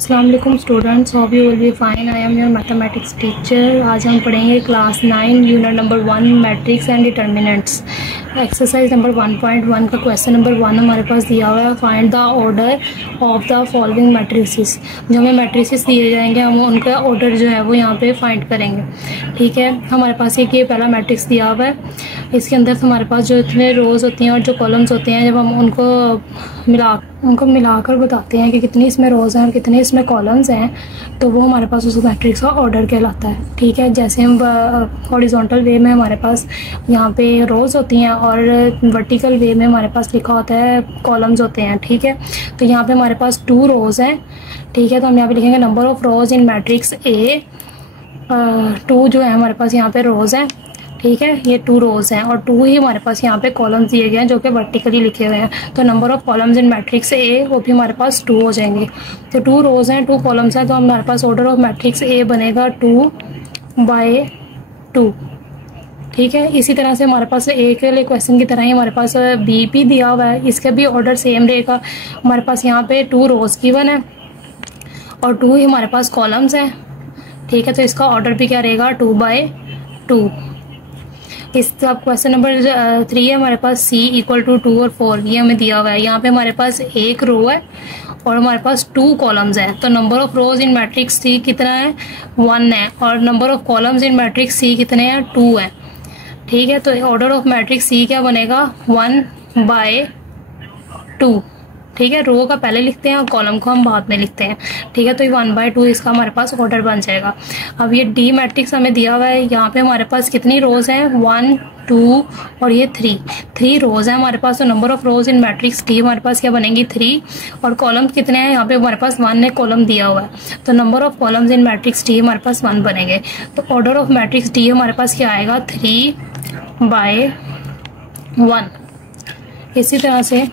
अस्सलाम वालेकुम students, hope you will be fine. I am your mathematics teacher. आज हम पढ़ेंगे class 9 unit number 1 matrix and determinants. Exercise number 1.1 का question number 1 हमारे पास दिया हुआ है। Find the order of the following matrices. जो हमें मैट्रिसेस दिए जाएंगे हम उनका ऑर्डर जो है वो यहाँ पे फाइंड करेंगे। ठीक है, हमारे पास एक ये पहला मैट्रिक्स दिया हुआ है। इसके अंदर हमारे पास जो इतने रोज़ होती हैं और जो कॉलम्स होते हैं, जब हम उनको मिलाकर बताते हैं कि कितनी इसमें रोज़ हैं और कितने इसमें कॉलम्स हैं, तो वो हमारे पास उस मैट्रिक्स का ऑर्डर कहलाता है। ठीक है, जैसे हम हॉरिजॉन्टल वे में हमारे पास यहाँ पे रोज़ होती हैं और वर्टिकल वे में हमारे पास लिखा होता है कॉलम्स होते हैं। ठीक है, तो यहाँ पे हमारे पास 2 रोज़ हैं। ठीक है, तो हम यहाँ पे लिखेंगे number of rows in matrix A. 2 जो है हमारे पास यहाँ पे रोज़ हैं। ठीक है, ये 2 रोज़ हैं और 2 ही हमारे पास यहाँ पे कॉलम्स दिए गए हैं जो कि वर्टिकली लिखे हुए हैं। तो number of columns in matrix ए वो भी हमारे पास 2 हो जाएंगे। तो 2 रोज़ हैं, 2 कॉलम्स हैं, तो हमारे पास ऑर्डर ऑफ मैट्रिक्स ए बनेगा 2/2। ठीक है, इसी तरह से हमारे पास ए के लिए क्वेश्चन की तरह ही हमारे पास बी भी दिया हुआ है। इसका भी ऑर्डर सेम रहेगा। हमारे पास यहाँ पे 2 रोज़ गिवन है और 2 ही हमारे पास कॉलम्स हैं। ठीक है, तो इसका ऑर्डर भी क्या रहेगा 2/2। इसका क्वेश्चन नंबर 3 है हमारे पास C = 2 और 4 ये हमें दिया हुआ है। यहाँ पे हमारे पास एक रो है और हमारे पास 2 कॉलम्स है। तो number of rows in matrix C कितना है 1 है और number of columns in matrix C कितने हैं 2 है। ठीक है, तो ऑर्डर ऑफ मैट्रिक्स C क्या बनेगा 1/2। ठीक है, रो का पहले लिखते हैं और कॉलम को हम बाद में लिखते हैं। ठीक है, तो ये 1/2 इसका हमारे पास ऑर्डर बन जाएगा। अब ये डी मैट्रिक्स हमें दिया हुआ है। यहाँ पे हमारे पास कितनी रोज हैं 1 2 और ये 3 रोज है हमारे पास। तो number of rows in matrix D हमारे पास क्या बनेंगी 3 और कॉलम कितने हैं यहाँ पे हमारे पास 1 ने कॉलम दिया हुआ है। तो number of columns in matrix D हमारे पास 1 बनेंगे। तो ऑर्डर ऑफ मैट्रिक्स डी हमारे पास क्या आएगा 3/1। इसी तरह से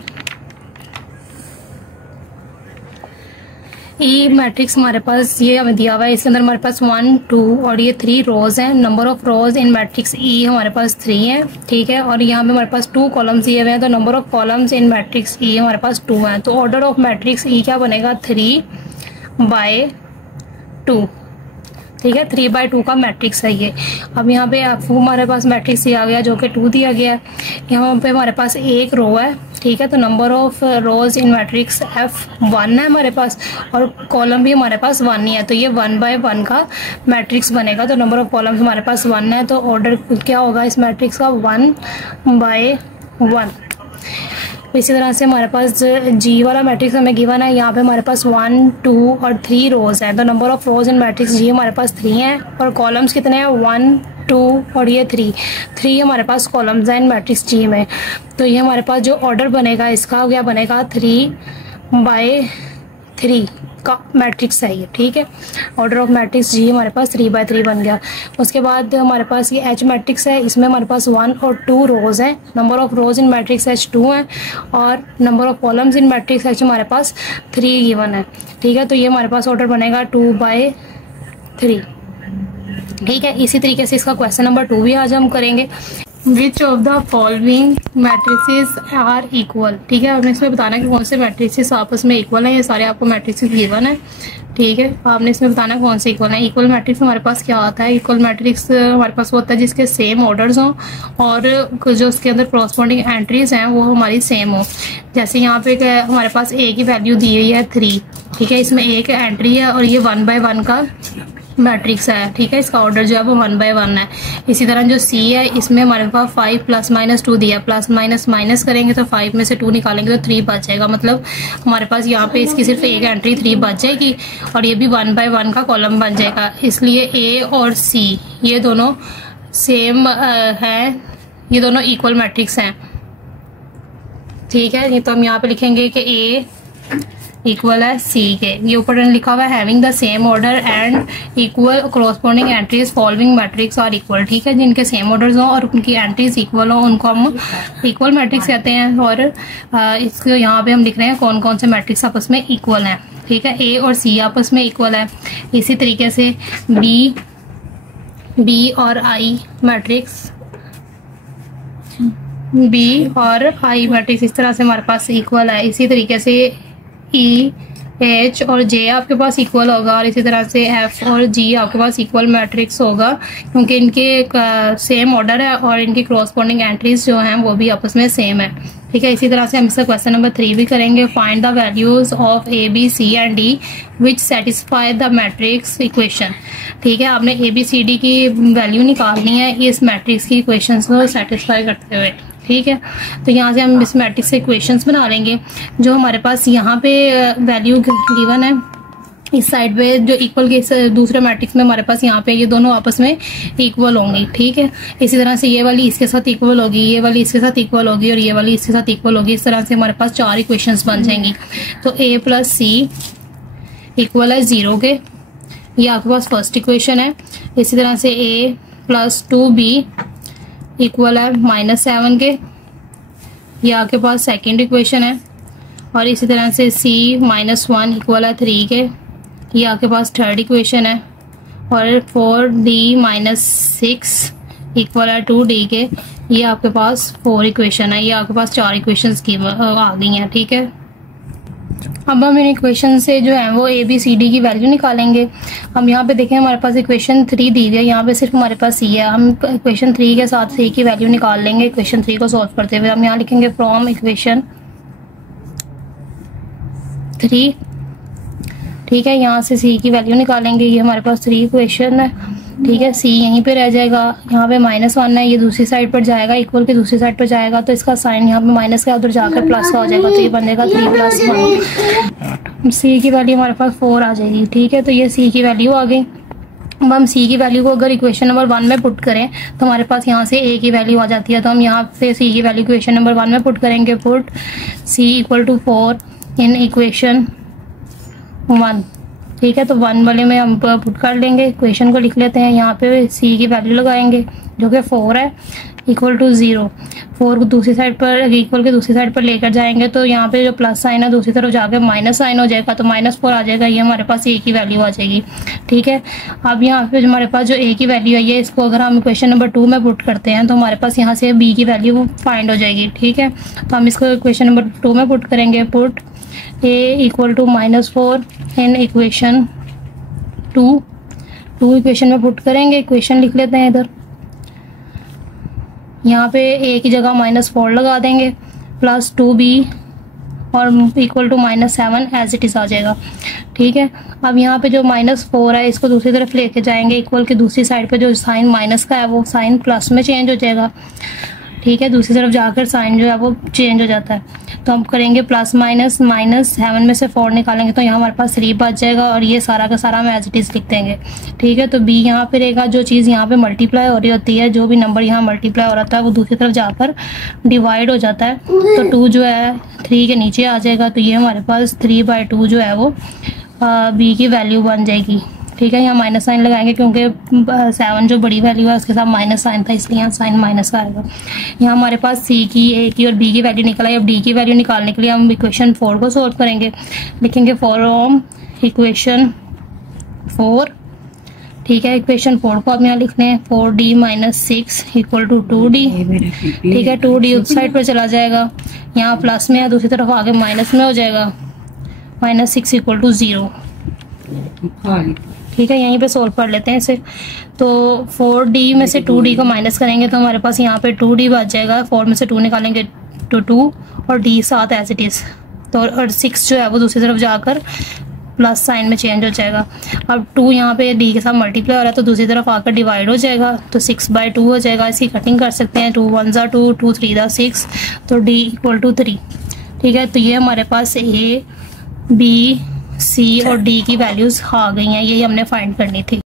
ई मैट्रिक्स हमारे पास ये हमें दिया हुआ है। इसके अंदर हमारे पास 1 2 और ये 3 रोज हैं। Number of rows in matrix E हमारे पास 3 है। ठीक है, और यहाँ पे हमारे पास 2 कॉलम्स दिए हुए हैं। तो number of columns in matrix E हमारे पास 2 हैं। तो ऑर्डर ऑफ मैट्रिक्स ई क्या बनेगा 3/2। ठीक है, 3/2 का मैट्रिक्स है ये। अब यहाँ पे आपको हमारे पास मैट्रिक्स दिया गया जो कि 2 दिया गया है। यहाँ पे हमारे पास एक रो है। ठीक है, तो number of rows in matrix F1 है हमारे पास और कॉलम भी हमारे पास 1 ही है। तो ये 1/1 का मैट्रिक्स बनेगा। तो नंबर ऑफ कॉलम्स हमारे पास 1 है, तो ऑर्डर क्या होगा इस मैट्रिक्स का 1/1। इसी तरह से हमारे पास जी वाला मैट्रिक्स हमें गिवन है। यहाँ पे हमारे पास 1 2 और 3 रोज है। तो number of rows in matrix G हमारे पास 3 हैं और कॉलम्स कितने हैं 1 2 और ये 3 हमारे पास कॉलम्स हैं इन मैट्रिक्स जी में। तो ये हमारे पास जो ऑर्डर बनेगा इसका क्या बनेगा 3/3 का मैट्रिक्स है ये। ठीक है, ऑर्डर ऑफ मैट्रिक्स जी हमारे पास 3/3 बन गया। उसके बाद हमारे पास ये एच मैट्रिक्स है। इसमें हमारे पास 1 और 2 रोज हैं। Number of rows in matrix H 2 है और number of columns in matrix H हमारे पास 3 गिवन है। ठीक है, तो ये हमारे पास ऑर्डर बनेगा 2/3। ठीक है, इसी तरीके से इसका क्वेश्चन नंबर 2 भी आज हम करेंगे। Which of the following matrices are equal. ठीक है, आपने इसमें बताना कि कौन से मैट्रिसेस आपस में इक्वल हैं। ये सारे आपको मैट्रिसेस गिवन है। ठीक है, आपने इसमें बताना कौन से इक्वल है। इक्वल मैट्रिक्स हमारे पास क्या आता है, इक्वल मैट्रिक्स हमारे पास वो होता है जिसके सेम ऑर्डर्स हों और जो उसके अंदर कॉरस्पॉन्डिंग एंट्रीज हैं वो हमारी सेम हो। जैसे यहाँ पे हमारे पास ए की वैल्यू दी हुई है 3। ठीक है, इसमें एक एंट्री है और ये 1/1 का मैट्रिक्स है। ठीक है, इसका ऑर्डर जो है वो 1/1 है। इसी तरह जो सी है इसमें हमारे पास 5 + -2 दिया। प्लस माइनस करेंगे तो 5 में से 2 निकालेंगे तो 3 बच जाएगा। मतलब हमारे पास यहाँ पे इसकी सिर्फ एक एंट्री 3 बच जाएगी और ये भी 1/1 का कॉलम बन जाएगा। इसलिए ए और सी ये दोनों सेम है, ये दोनों इक्वल मैट्रिक्स हैं। ठीक है, ये तो हम यहाँ पे लिखेंगे कि ए इक्वल है सी के। ये ऊपर लिखा हुआ है having the same order and equal corresponding entries following matrix are equal. ठीक है, जिनके सेम ऑर्डर्स हों और उनकी एंट्रीज इक्वल हो उनको हम इक्वल मैट्रिक्स कहते हैं। और इसको यहाँ पे हम लिख रहे हैं कौन कौन से मैट्रिक्स आपस में इक्वल हैं। ठीक है, ए और सी आपस में इक्वल है। इसी तरीके से बी और आई मैट्रिक्स बी और आई मैट्रिक्स इस तरह से हमारे पास इक्वल है। इसी तरीके से ई एच और जे आपके पास इक्वल होगा, और इसी तरह से एफ और जी आपके पास इक्वल मैट्रिक्स होगा, क्योंकि इनके सेम ऑर्डर है और इनकी क्रॉसपोंडिंग एंट्रीज जो हैं वो भी आपस में सेम है। ठीक है, इसी तरह से हम इसका क्वेश्चन नंबर 3 भी करेंगे। Find the values of A B C and D which satisfy the matrix equation. ठीक है, आपने ए बी सी डी की वैल्यू निकालनी है इस मैट्रिक्स की इक्वेशन को सेटिस्फाई करते हुए। ठीक है, तो यहाँ से हम इस मैट्रिक्स से इक्वेशंस बना लेंगे। जो हमारे पास यहाँ पे वैल्यू गिवन है इस साइड पे, जो इक्वल के दूसरे मैट्रिक्स में हमारे पास यहाँ पे ये दोनों आपस में इक्वल होंगी। ठीक है, इसी तरह से ये वाली इसके साथ इक्वल होगी, ये वाली इसके साथ इक्वल होगी और ये वाली इसके साथ इक्वल होगी। इस तरह से हमारे पास 4 इक्वेशंस बन जाएंगी। तो a प्लस सी इक्वल है 0 के, ये आपके पास फर्स्ट इक्वेशन है। इसी तरह से a प्लस 2b इक्वल है -7 के, ये आपके पास सेकेंड इक्वेशन है। और इसी तरह से c -1 इक्वल है 3 के, ये आपके पास थर्ड इक्वेशन है। और 4d - 6 इक्वल है 2d के, ये आपके पास 4 इक्वेशन है। ये आपके पास 4 इक्वेशंस की आ गई हैं। ठीक है, अब हम इन इक्वेशन से जो है वो ए बी सी डी की वैल्यू निकालेंगे। हम यहाँ पे देखें हमारे पास इक्वेशन 3 दी हुई है, यहाँ पे सिर्फ हमारे पास सी है। हम इक्वेशन 3 के साथ सी की वैल्यू निकाल लेंगे। इक्वेशन 3 को सॉल्व करते हुए हम यहाँ लिखेंगे फ्रॉम इक्वेशन 3। ठीक है, यहाँ से सी की वैल्यू निकालेंगे। ये हमारे पास 3 इक्वेशन है। ठीक है, सी यहीं पे रह जाएगा, यहाँ पे -1 है, ये दूसरी साइड पर जाएगा, इक्वल के दूसरी साइड पर जाएगा, तो इसका साइन यहाँ पे माइनस का उधर जाकर प्लस का हो जाएगा, तो ये बनेगा 3 + 1। सी की वैल्यू हमारे पास 4 आ जाएगी। ठीक है, तो ये सी की वैल्यू आ गई। अब हम सी की वैल्यू को अगर इक्वेशन नंबर 1 में पुट करें तो हमारे पास यहाँ से ए की वैल्यू आ जाती है। तो हम यहाँ से सी की वैल्यू इक्वेशन नंबर 1 में पुट करेंगे। Put C equal to 4 in equation 1। ठीक है, तो 1 वाले में हम पुट कर लेंगे, इक्वेशन को लिख लेते हैं। यहाँ पे सी की वैल्यू लगाएंगे जो कि 4 है, इक्वल टू 0। 4 को दूसरी साइड पर इक्वल के दूसरी साइड पर लेकर जाएंगे तो यहाँ पे जो प्लस साइन है दूसरी तरफ जाके माइनस साइन हो जाएगा, तो -4 आ जाएगा। ये हमारे पास ए की वैल्यू आ जाएगी। ठीक है, अब यहाँ पे हमारे पास जो ए की वैल्यू है, इसको अगर हम इक्वेशन नंबर 2 में पुट करते हैं तो हमारे पास यहाँ से बी की वैल्यू फाइंड हो जाएगी। ठीक है, तो हम इसको इक्वेशन नंबर 2 में पुट करेंगे। Put A equal to -4 in equation 2 equation में पुट करेंगे। इक्वेशन लिख लेते हैं इधर, यहाँ पे ए की जगह -4 लगा देंगे, प्लस 2b और equal to -7 as it is आ जाएगा। ठीक है, अब यहाँ पे जो -4 है इसको दूसरी तरफ लेके जाएंगे, इक्वल के दूसरी साइड पे जो साइन माइनस का है वो साइन प्लस में चेंज हो जाएगा। ठीक है, दूसरी तरफ जाकर साइन जो है वो चेंज हो जाता है। तो हम करेंगे प्लस माइनस, -7 में से 4 निकालेंगे तो यहाँ हमारे पास 3 बच जाएगा, और ये सारा का सारा हम एज इट इज़ लिख देंगे। ठीक है, तो b यहाँ पे रहेगा, जो चीज़ यहाँ पे मल्टीप्लाई हो रही होती है, जो भी नंबर यहाँ मल्टीप्लाई हो रहा है वो दूसरी तरफ जाकर डिवाइड हो जाता है, तो 2 जो है 3 के नीचे आ जाएगा। तो ये हमारे पास 3/2 जो है वो b की वैल्यू बन जाएगी। ठीक है, यहाँ माइनस साइन लगाएंगे क्योंकि 7 जो बड़ी वैल्यू है उसके साथ माइनस साइन था, इसलिए यहाँ साइन माइनस का आएगा। यहाँ हमारे पास सी की, ए की और बी की वैल्यू निकल आई। अब डी की वैल्यू निकालने के लिए हम इक्वेशन 4 को सॉल्व करेंगे। लिखेंगे फ्रॉम इक्वेशन 4। ठीक है, इक्वेशन 4 को आप यहाँ लिख लें 4d - 6 इक्वल टू 2d। ठीक है, 2d उस साइड पर चला जाएगा, यहाँ प्लस में है, दूसरी तरफ आगे माइनस में हो जाएगा, -6 इक्वल टू 0। ठीक है, यहीं पे सोल्व कर लेते हैं इसे। तो 4d में से 2d को माइनस करेंगे तो हमारे पास यहाँ पे 2d बच जाएगा। 4 में से 2 निकालेंगे तो 2 और d साथ एज इट इज़, तो और 6 जो है वो दूसरी तरफ जाकर प्लस साइन में चेंज हो जाएगा। अब 2 यहाँ पे d के साथ मल्टीप्लाई हो रहा है तो दूसरी तरफ आकर डिवाइड हो जाएगा, तो 6/2 हो जाएगा। इसकी कटिंग कर सकते हैं, 2 1 2, 2 3 6, तो d इक्वल टू 3। ठीक है, तो ये हमारे पास a, b, सी और डी की वैल्यूज आ गई हैं, यही हमने फाइंड करनी थी।